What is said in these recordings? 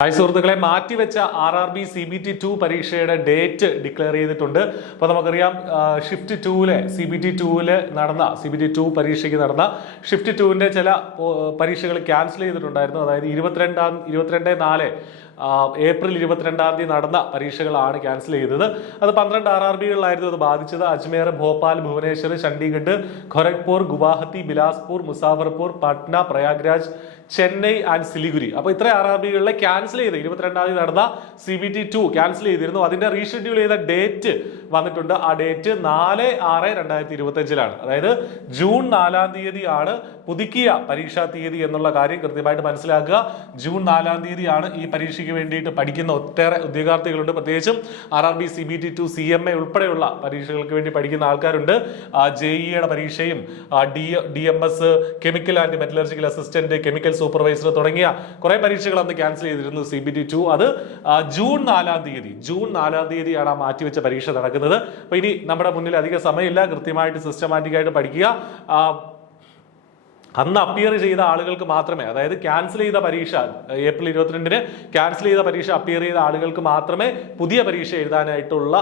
Hi സുഹൃത്തുക്കളെ, മാറ്റിവെച്ച RRB CBT 2 പരീക്ഷയുടെ ഡേറ്റ് ഡിക്ലെയർ ചെയ്തിട്ടുണ്ട്. അപ്പോൾ നമുക്കറിയാം ഷിഫ്റ്റ് 2-ലെ CBT 2-ല് നടന്ന CBT 2 പരീക്ഷയ്ക്ക് നടന്ന ഷിഫ്റ്റ് 2-ന്റെ ചില പരീക്ഷകൾ ക്യാൻസൽ ചെയ്തിട്ടുണ്ടായിരുന്നു. അതായത് 22/4 ഏപ്രിൽ 22-ാം തീയതി നടന്ന പരീക്ഷകളാണ് ക്യാൻസൽ ചെയ്തത്. അത് 12 RRB-കളിലായിരുന്നു അത് ബാധിച്ചത്. അജ്മേർ, ഭോപ്പാൽ, ഭുവനേശ്വർ, ചണ്ഡീഗഡ്, ഖൊരഗ്പൂർ, ഗുവാഹത്തി, ബിലാസ്പൂർ, മുസാഫർപൂർ, പട്ന, പ്രയാഗ്രാജ്, ചെന്നൈ ആൻഡ് സിലിഗുരി. അപ്പോൾ ഇത്ര RRB-കളിലെ ക്യാൻസൽ ചെയ്ത് 22-ാം തീയതി നടന്ന CBT 2 ക്യാൻസൽ ചെയ്തിരുന്നു. അതിന്റെ റീഷെഡ്യൂൾ ചെയ്ത ഡേറ്റ് വന്നിട്ടുണ്ട്. ആ ഡേറ്റ് 4/6/2025-ലാണ്. അതായത് ജൂൺ 4-ാം തീയതിയാണ് പുതുക്കിയ പരീക്ഷാ തീയതി എന്നുള്ള കാര്യം കൃത്യമായിട്ട് മനസ്സിലാക്കുക. ജൂൺ 4-ാം തീയതിയാണ് ഈ പരീക്ഷയ്ക്ക് വേണ്ടിയിട്ട് പഠിക്കുന്ന ഒട്ടേറെ ഉദ്യോഗാർത്ഥികളുണ്ട്. പ്രത്യേകിച്ചും RRB CBT 2 CMA ഉൾപ്പെടെയുള്ള പരീക്ഷകൾക്ക് വേണ്ടി പഠിക്കുന്ന ആൾക്കാരുണ്ട്. JEE-യുടെ പരീക്ഷയും DMS, chemical and metallurgical assistant, chemical supervisor തുടങ്ങിയ കുറെ പരീക്ഷകൾ അന്ന് ക്യാൻസൽ ചെയ്തിരുന്നു CBT 2. അത് ജൂൺ 4-ാം തീയതിയാണ് ആ മാറ്റിവെച്ച പരീക്ഷ നടക്കുന്നത്. അപ്പൊ ഇനി നമ്മുടെ മുന്നിൽ അധിക സമയമില്ല. കൃത്യമായിട്ട് സിസ്റ്റമാറ്റിക് ആയിട്ട് പഠിക്കുക. അന്ന് അപ്പിയർ ചെയ്ത ആളുകൾക്ക് മാത്രമേ, അതായത് ക്യാൻസൽ ചെയ്ത പരീക്ഷ ഏപ്രിൽ 22-ന് ക്യാൻസൽ ചെയ്ത പരീക്ഷ അപ്പിയർ ചെയ്ത ആളുകൾക്ക് മാത്രമേ പുതിയ പരീക്ഷ എഴുതാനായിട്ടുള്ള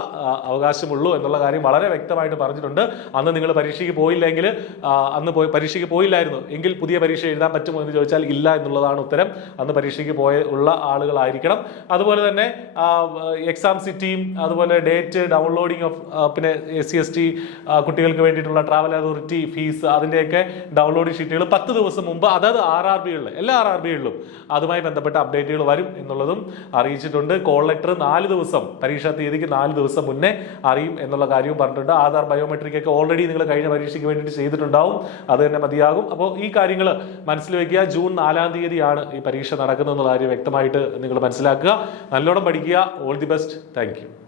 അവകാശമുള്ളൂ എന്നുള്ള കാര്യം വളരെ വ്യക്തമായിട്ട് പറഞ്ഞിട്ടുണ്ട്. അന്ന് നിങ്ങൾ പരീക്ഷയ്ക്ക് പോയില്ലെങ്കിൽ, പരീക്ഷയ്ക്ക് പോയില്ലായിരുന്നു എങ്കിൽ പുതിയ പരീക്ഷ എഴുതാൻ പറ്റുമോ എന്ന് ചോദിച്ചാൽ ഇല്ല എന്നുള്ളതാണ് ഉത്തരം. അന്ന് പരീക്ഷയ്ക്ക് ഉള്ള ആളുകളായിരിക്കണം. അതുപോലെ തന്നെ എക്സാം സിറ്റിയും അതുപോലെ ഡേറ്റ്, ഡൗൺലോഡിംഗ് ഓഫ് പിന്നെ SC/ST കുട്ടികൾക്ക് വേണ്ടിയിട്ടുള്ള ട്രാവൽ അതോറിറ്റി ഫീസ്, അതിൻ്റെയൊക്കെ ഡൗൺലോഡിംഗ് ഷീറ്റുകൾ 10 ദിവസം മുമ്പ് അതത് RRB-കളിൽ എല്ലാ RRB-കളിലും അതുമായി ബന്ധപ്പെട്ട അപ്ഡേറ്റുകൾ വരും എന്നുള്ളതും അറിയിച്ചിട്ടുണ്ട്. കോൾ ലെറ്റർ 4 ദിവസം, പരീക്ഷാ തീയതിക്ക് 4 ദിവസം മുന്നേ അറിയും എന്നുള്ള കാര്യവും പറഞ്ഞിട്ടുണ്ട്. ആധാർ ബയോമെട്രിക് ഒക്കെ ഓൾറെഡി നിങ്ങൾ കഴിഞ്ഞ പരീക്ഷയ്ക്ക് വേണ്ടിയിട്ട് ചെയ്തിട്ടുണ്ടാവും. അത് തന്നെ മതിയാകും. അപ്പോൾ ഈ കാര്യങ്ങൾ മനസ്സിൽ വയ്ക്കുക. ജൂൺ 4-ാം തീയതിയാണ് ഈ പരീക്ഷ നടക്കുന്നത് എന്നുള്ള കാര്യം വ്യക്തമായിട്ട് നിങ്ങൾ മനസ്സിലാക്കുക. നല്ലോണം പഠിക്കുക. All the best. Thank you.